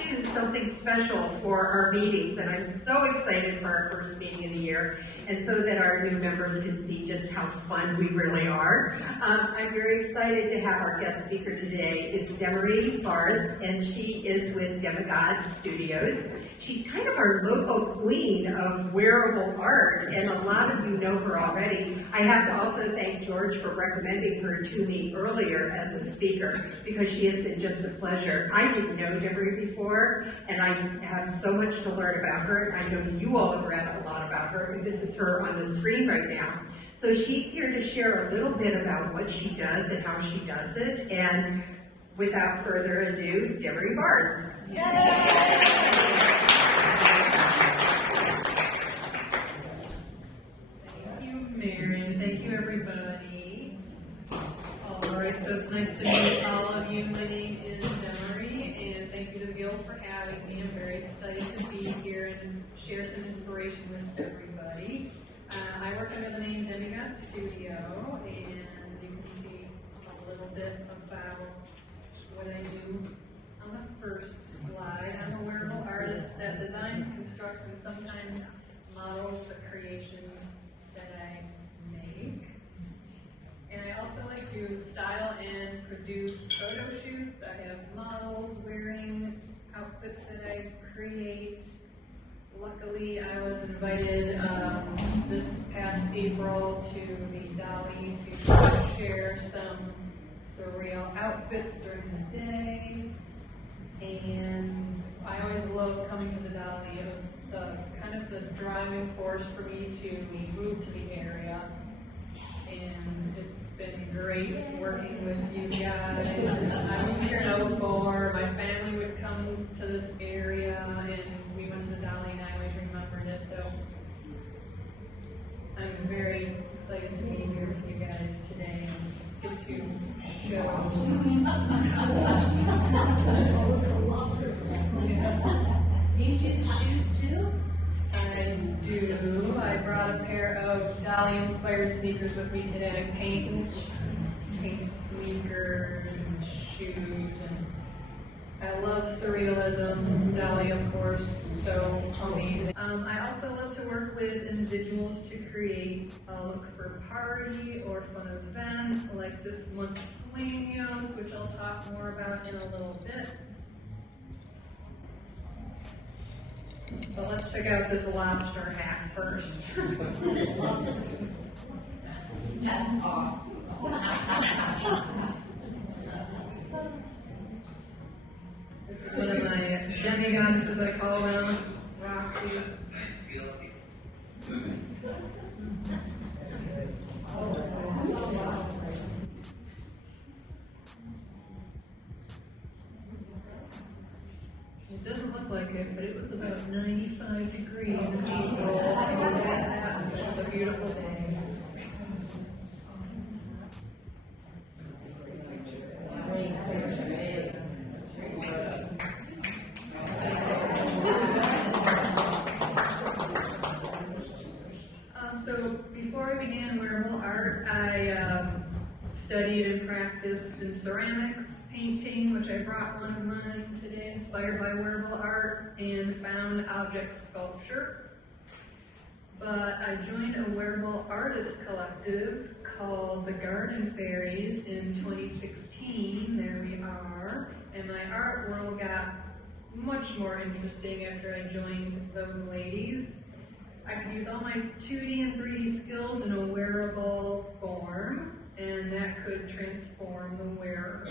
choose something special for our meetings, and I'm so excited for our first meeting of the year, and so that our new members can see just how fun we really are. I'm very excited to have our guest speaker today. It's Demeree, and she is with DemiGodStudio. She's kind of our local queen of wearable art, and a lot of you know her already. I have to also thank George for recommending her to me earlier as a speaker, because she has been just a pleasure. I didn't know Demeree before, and I have so much to learn about her, and I know you all have read a lot about her, and this is her on the screen right now. So she's here to share a little bit about what she does and how she does it, and without further ado, Demeree Bard. Thank you, Maren. Thank you, everybody. All right, so it's nice to meet all of you. My name is Demeree, and thank you to the Guild for having me. I'm very excited to be here and share some inspiration with everybody. I work under the name DemiGodStudio, and you can see a little bit about what I do on the first slide. I'm a wearable artist that designs, constructs, and sometimes models the creations that I make. And I also like to style and produce photo shoots. I have models wearing outfits that I create. Luckily, I was invited this past April to meet Dali to share some surreal outfits during the day. And I always loved coming to the Dali. It was kind of the driving force for me to move to the area. And it's been great working with you guys. I moved here in 04. My family would come to this area, and we went to the Dali, and I always remembered it. So I'm very excited to be here with you guys today and get to show. Do you do the shoes too? I do. I brought a pair of Dali-inspired sneakers with me today. I paint sneakers and shoes, and I love surrealism. Dali, of course, so amazing. I also love to work with individuals to create a look for a party or fun event, like this month's Suenos, which I'll talk more about in a little bit. So let's check out this lobster hat first. That's awesome. This is one of my demigods, as I call them, Roxy. It doesn't look like it, but it was about 95 degrees in April. It was a beautiful day. So before I began wearable art, I studied and practiced in ceramics, painting, which I brought one of mine today, inspired by wearable art, and found object sculpture. But I joined a wearable artist collective called the Garden Fairies in 2016. There we are. And my art world got much more interesting after I joined those ladies. I could use all my 2D and 3D skills in a wearable form, and that could transform the wearer.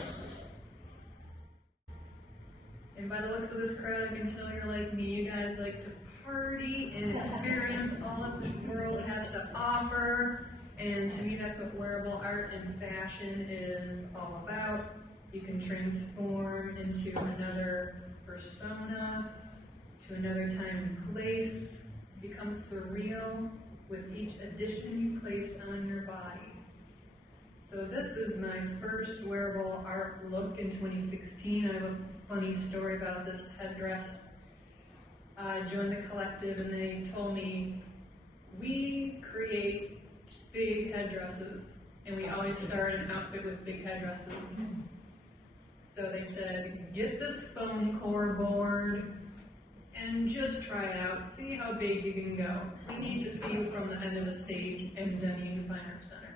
And by the looks of this crowd, I can tell you're like me. You guys like to party and experience all that this world has to offer. And to me, that's what wearable art and fashion is all about. You can transform into another persona, to another time and place, become surreal with each addition you place on your body. So this is my first wearable art look in 2016. I have a funny story about this headdress. I joined the collective and they told me, we create big headdresses, and we always start an outfit with big headdresses. So they said, get this foam core board just try it out, see how big you can go. We need to see you from the end of the stage and then in the Fine Arts Center.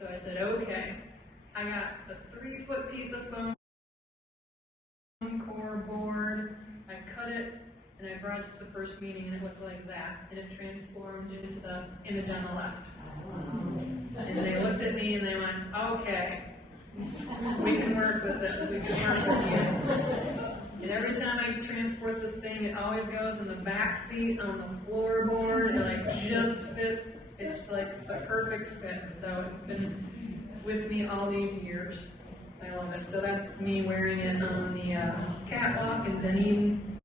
So I said, okay. I got a 3-foot piece of foam core board, I cut it, and I brought it to the first meeting, and it looked like that, and it transformed into the image on the left. And they looked at me and they went, okay, we can work with this, we can work with you. And every time I transport this thing, it always goes in the back seat on the floorboard. It like just fits. It's like the perfect fit. So it's been with me all these years. I love it. So that's me wearing it on the catwalk in Dunedin.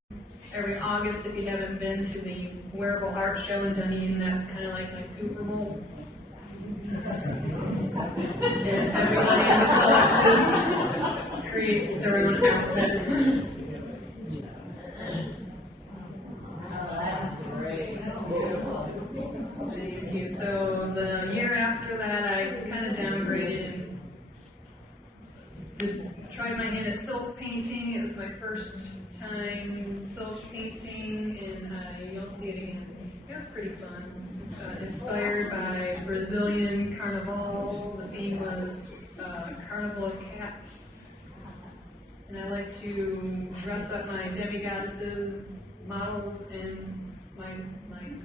Every August, if you haven't been to the wearable art show in Dunedin, that's kind of like my Super Bowl. And everybody in the collective creates their own outfit. Thank you. So the year after that, I kind of downgraded. Tried my hand at silk painting. It was my first time silk painting, and you'll see it again. It was pretty fun. Inspired by Brazilian carnival. The theme was Carnival of Cats. And I like to dress up my demigoddesses, models, and my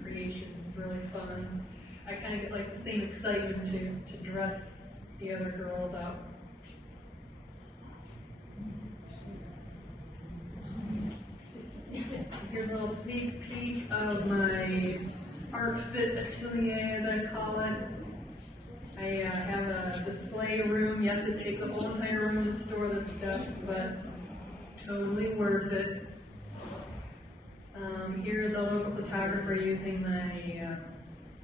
creations. It's really fun. I kind of get like the same excitement to dress the other girls up. Here's a little sneak peek of my art fit atelier, as I call it. I have a display room. Yes, it takes a whole entire room to store this stuff, but totally worth it. Here's a local photographer using my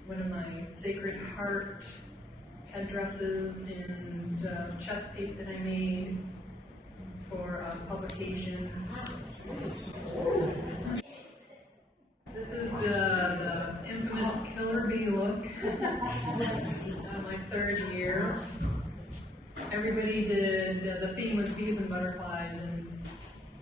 one of my Sacred Heart headdresses and chest piece that I made for publication. This is the infamous killer bee look. My third year. Everybody did, the theme was bees and butterflies, and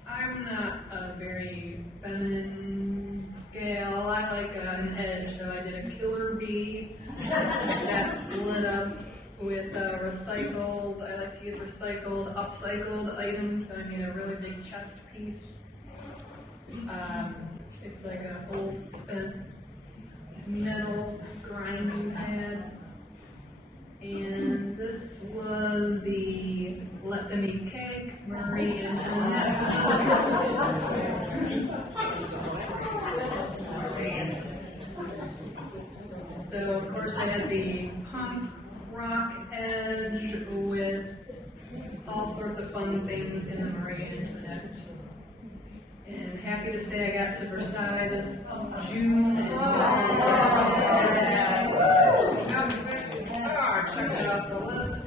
I'm not a very feminine gal. I like an edge, so I did a killer bee that lit up with recycled, I like to use recycled, upcycled items, so I made a really big chest piece. It's like an old spent metal grinding pad. And this was the Let Them Eat Cake, Marie Antoinette. So of course I had the punk rock edge with all sorts of fun things in the Marie Antoinette. And happy to say I got to Versailles this June. Check it out the list.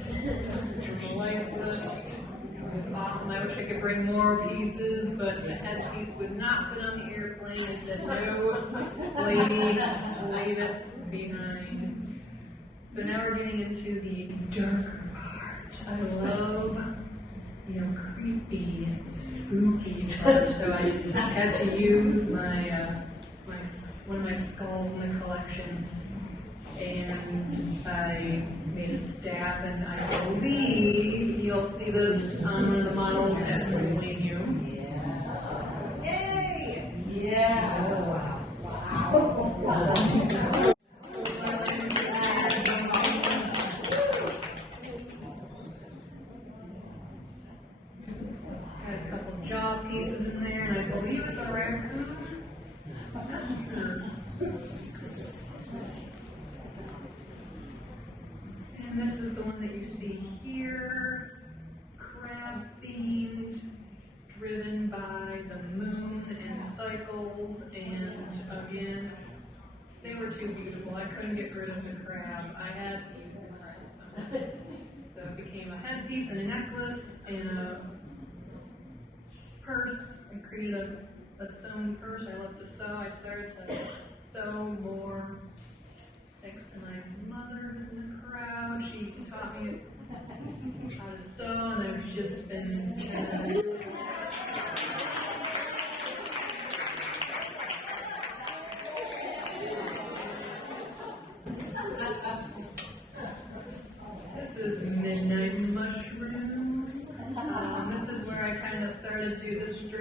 The light list. It was awesome. I wish I could bring more pieces, but the headpiece would not fit on the airplane. I said, no, lady, leave it behind. So now we're getting into the darker part. I love, creepy and spooky part. So I had to use one of my skulls in the collection. And I made a staff, and I believe you'll see this on one of the models at Suenos. Yay! Yeah! Oh, wow. Had a couple jaw pieces in there, and I believe it's a raccoon. I'm not sure. And this is the one that you see here, crab themed, driven by the moon and cycles, and again, they were too beautiful. I couldn't get rid of the crab. I had to use the crab. So it became a headpiece and a necklace and a purse. I created a sewn purse. I love to sew. I started to sew more. Thanks to my mother who's in the crowd. She taught me how to sew, and I've just been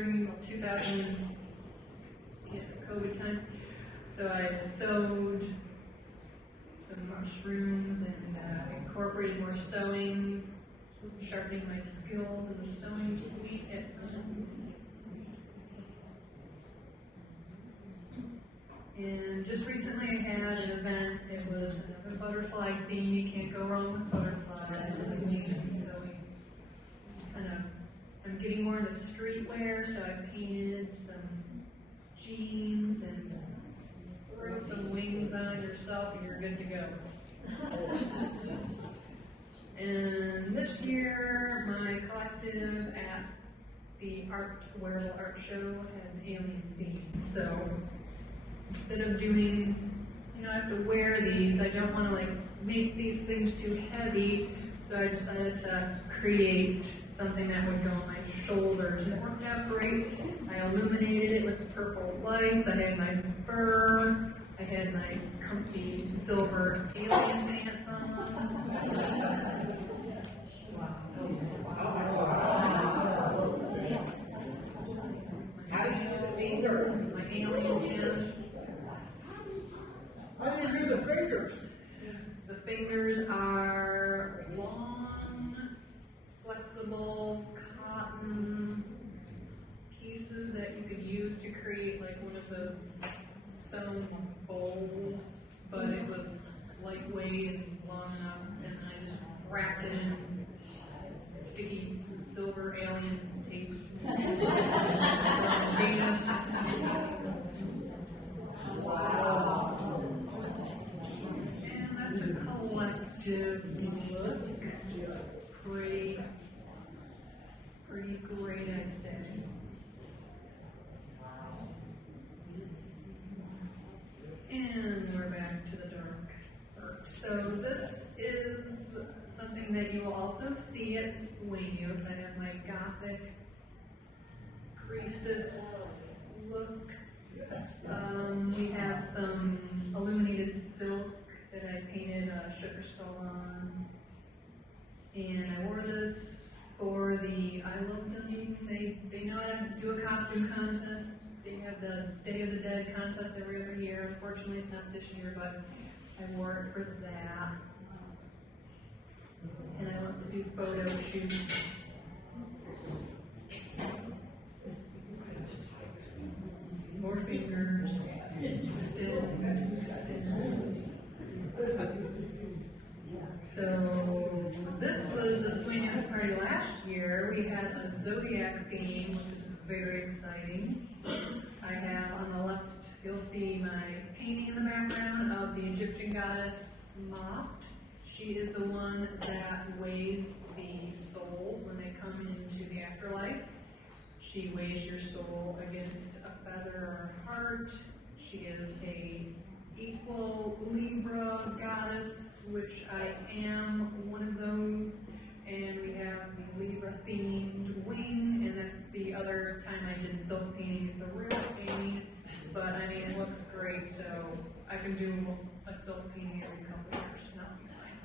during 2000, COVID time. So I sewed some mushrooms and incorporated more sewing, sharpening my skills in the sewing suite at home. And just recently I had an event. It was a butterfly theme. You can't go wrong with butterflies. So I'm getting more into streetwear, so I painted some jeans and throw some wings on yourself and you're good to go. And this year, my collective at the wearable art show had an alien theme. So instead of doing, I have to wear these, I don't want to make these things too heavy, so I decided to create something that would go on my shoulders. And it worked out great. I illuminated it with purple lights. I had my fur. I had my comfy silver alien pants on. How did you do the fingers? My alien pants. How do you do the fingers? The fingers are long, flexible cotton pieces that you could use to create one of those sewn bowls, but it was lightweight and long enough, and I just wrapped it in sticky silver alien tape. Wow. And that's a collective look. Pretty great, I'd say. And we're back to the dark. So this is something that you will also see at Suenos. I have my gothic priestess look. We have some illuminated silk that I painted a sugar skull on. And I wore this for the I Love Dali. They know how to do a costume contest. They have the Day of the Dead contest every other year. Unfortunately, it's not this year, but I wore it for that. And I love to do photo shoots. More fingers. So this was the Suenos party last year. We had a zodiac theme, which is very exciting. I have on the left, you'll see my painting in the background of the Egyptian goddess Mot. She is the one that weighs the souls when they come into the afterlife. She weighs your soul against a feather or a heart. She is a equal Libra goddess, which I am one of those. And we have the Libra themed wing, and that's the other time I did silk painting. It's a real painting, but I mean, it looks great, so I can do a silk painting every couple of years. That'll be fine.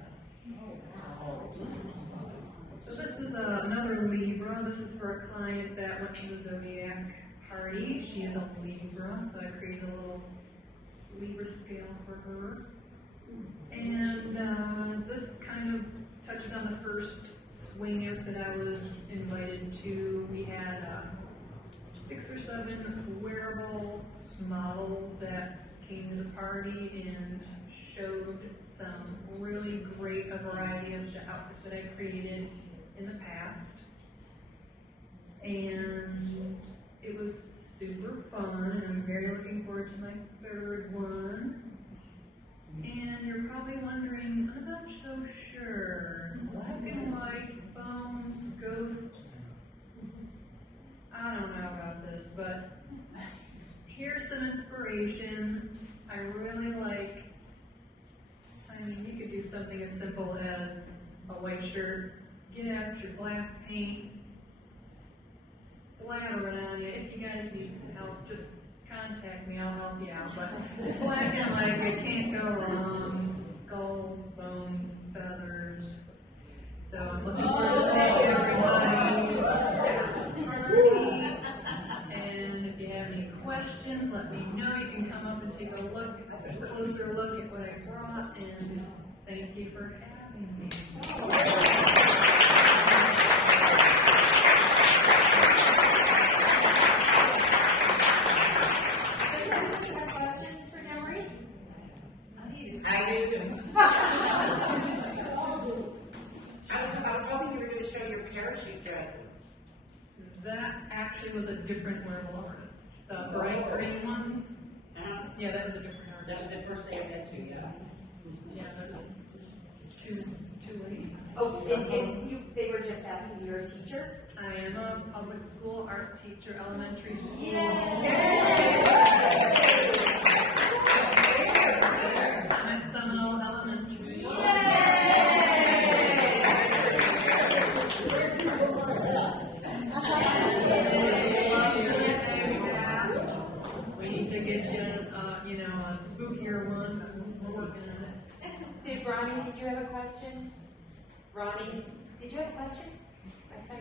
So this is another Libra. This is for a client that went to the Zodiac party. She is a Libra, so I created a little Libra scale for her. And this kind of touches on the first Suenos that I was invited to. We had 6 or 7 wearable models that came to the party and showed some really great variety of the outfits that I created in the past. And it was super fun, and I'm very looking forward to my 3rd one. And you're probably wondering, I'm not so sure. Black and white, bones, ghosts. I don't know about this, but here's some inspiration. I really like, you could do something as simple as a white shirt, get out your black paint, splatter it on you. If you guys need some help, just contact me, I'll help you out. But black and white, it can't go wrong. Skulls, bones, feathers. So I'm looking forward to seeing everybody at the party. was a different wearable artist. The bright green ones, yeah, that was a different That artist. was the first day I met you, yeah. Yeah, that was too late. Oh, they were just asking, you're a teacher? I am a public school art teacher, elementary school. Yay! I'm at Seminole Elementary. We need to get you, a spookier one. We're working on it. Ronnie, did you have a question? Ronnie, did you have a question?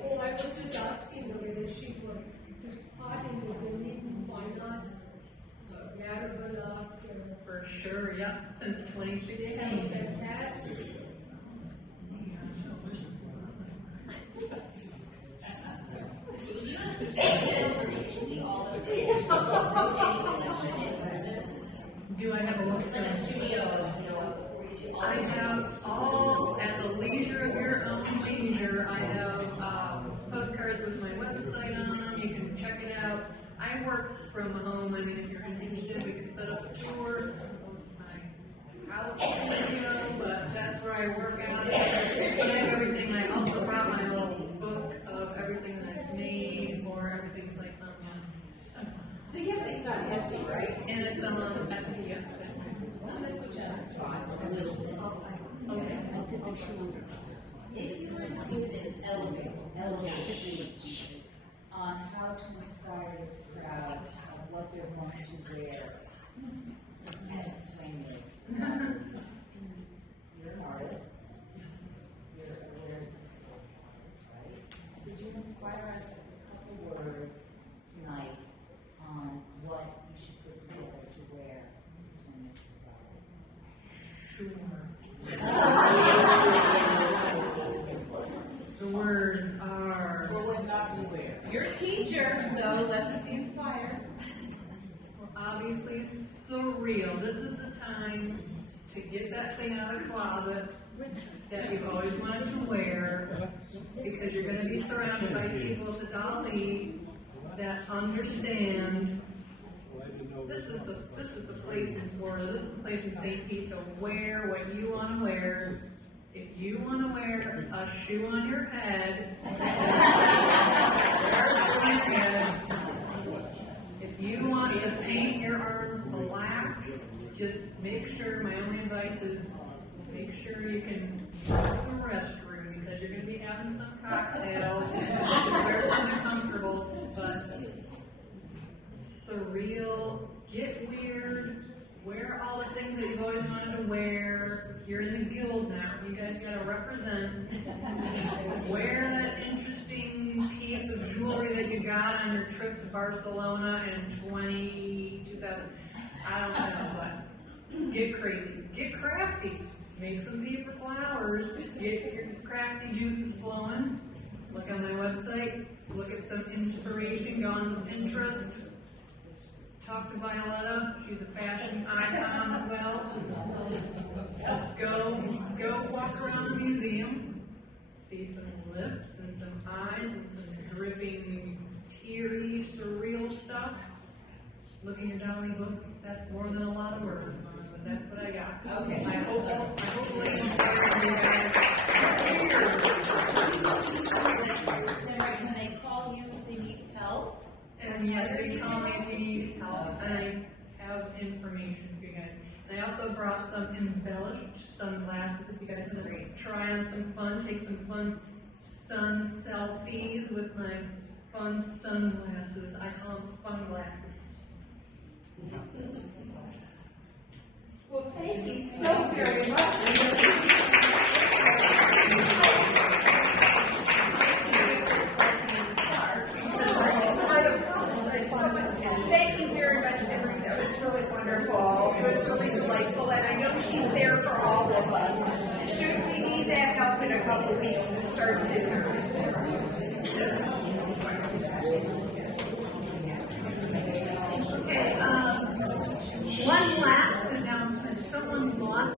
Oh, I was just asking whether she would do spotting is illegal, why not? Wearable art, For sure, yeah, since 2016. they have said that. Do I have a look? Like a studio, I have all, at the leisure of your own leisure, I have postcards with my website on them, you can check it out. I work from home, I mean, if you're interested, we can set up a tour of my house studio, but that's where I work out. I have everything, I also brought my little book of everything that I've made, or everything's like So you have things on Etsy, right? and it's on Etsy, yes. Okay. If you were to use an elevation on how to inspire this crowd of what they're going to wear as swingers. You're an artist. You're a very artist, right? Could you inspire us with a couple words tonight on what you should put together to wear the swingers The words are, For what not to wear. You're a teacher, so let's be inspired. obviously surreal. This is the time to get that thing out of the closet that you've always wanted to wear, because you're going to be surrounded by people at the Dali that understand. This is the place in Florida. This is the place in St. Pete to wear what you want to wear. If you want to wear a shoe on your head, if you want to paint your arms black, just make sure, my only advice is make sure you can use the restroom, because you're going to be having some cocktails and wear something comfortable, but surreal, get weird, wear all the things that you've always wanted to wear. You're in the guild now, you guys gotta represent. Wear that interesting piece of jewelry that you got on your trip to Barcelona in 2000, I don't know, but get crazy, get crafty, make some paper flowers, get your crafty juices flowing. Look on my website, look at some inspiration, go on Pinterest. Talk to Violetta, she's a fashion icon as well. Go walk around the museum, see some lips and some eyes and some dripping, teary, surreal stuff. Look in your Dali books, that's more than a lot of words, but that's what I got. Okay. I hopefully inspire you guys. Demeree, can they call you if they need help? And yes, they call me if you need help, and I have information for you guys. And I also brought some embellished sunglasses if you guys want to try on some fun, take some fun sun selfies with my fun sunglasses. I call them fun glasses. Well, thank you so very much. Thank you very much, Demeree. That was really wonderful. It was really delightful, and I know she's there for all of us. Should we need that help in a couple of weeks to start sitting? Okay, one last announcement. Someone lost